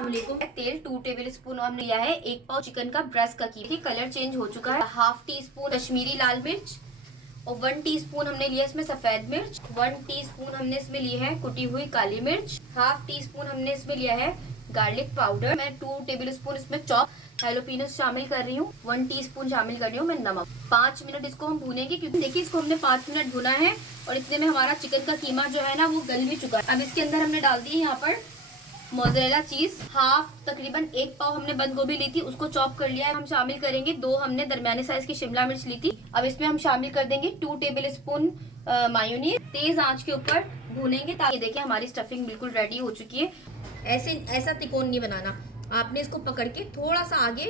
अस्सलामुअलैकुम। तेल 2 table spoon हमने लिया है। 1 पाव चिकन का ब्रेस्ट का की कलर चेंज हो चुका है। हाफ टी स्पून कश्मीरी लाल मिर्च और 1 टीस्पून हमने लिया इसमें सफेद मिर्च। 1 टीस्पून हमने इसमें ली है कुटी हुई काली मिर्च। हाफ टी स्पून हमने इसमें लिया है गार्लिक पाउडर। मैं 2 टेबल स्पून इसमें चॉप हैलोपिनोस शामिल कर रही हूँ। 1 टीस्पून शामिल कर रही हूँ मैं नमक। 5 मिनट इसको हम भूनेंगे, क्योंकि देखिए इसको हमने 5 मिनट भुना है और इतने में हमारा चिकन का कीमा जो है ना वो गल भी चुका है। अब इसके अंदर हमने डाल दी है यहाँ पर मोज़रेला चीज। हाफ तकरीबन 1 पाव हमने बंद गोभी ली थी, उसको चॉप कर लिया है। हम शामिल करेंगे 2 हमने दरमियाने साइज की शिमला मिर्च ली थी। अब इसमें हम शामिल कर देंगे 2 टेबल स्पून मायोनीज। तेज आंच के ऊपर भूनेंगे ताकि देखिए हमारी स्टफिंग बिल्कुल रेडी हो चुकी है। ऐसा तिकोन नहीं बनाना, आपने इसको पकड़ के थोड़ा सा आगे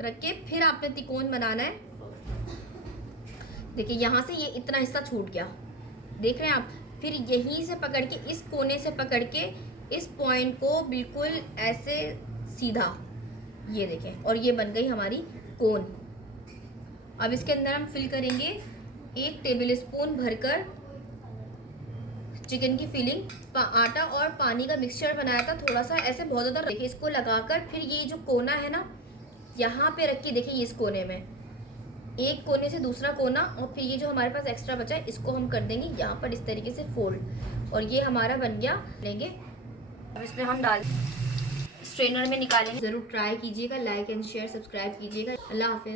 रख के फिर आपने तिकोन बनाना है। देखिए यहाँ से ये इतना हिस्सा छूट गया, देख रहे हैं आप। फिर यहीं से पकड़ के इस कोने से पकड़ के इस पॉइंट को बिल्कुल ऐसे सीधा, ये देखें, और ये बन गई हमारी कोन। अब इसके अंदर हम फिल करेंगे 1 टेबल स्पून भरकर चिकन की फिलिंग। आटा और पानी का मिक्सचर बनाया था थोड़ा सा, ऐसे बहुत ज़्यादा। देखिए इसको लगाकर फिर ये जो कोना है ना यहाँ पे रख के देखिए इस कोने में, एक कोने से दूसरा कोना, और फिर ये जो हमारे पास एक्स्ट्रा बचा है इसको हम कर देंगे यहाँ पर इस तरीके से फोल्ड, और ये हमारा बन गया। लेंगे अब इसमें हम डाल स्ट्रेनर में निकालेंगे। ज़रूर ट्राई कीजिएगा, लाइक एंड शेयर सब्सक्राइब कीजिएगा। अल्लाह हाफिज़।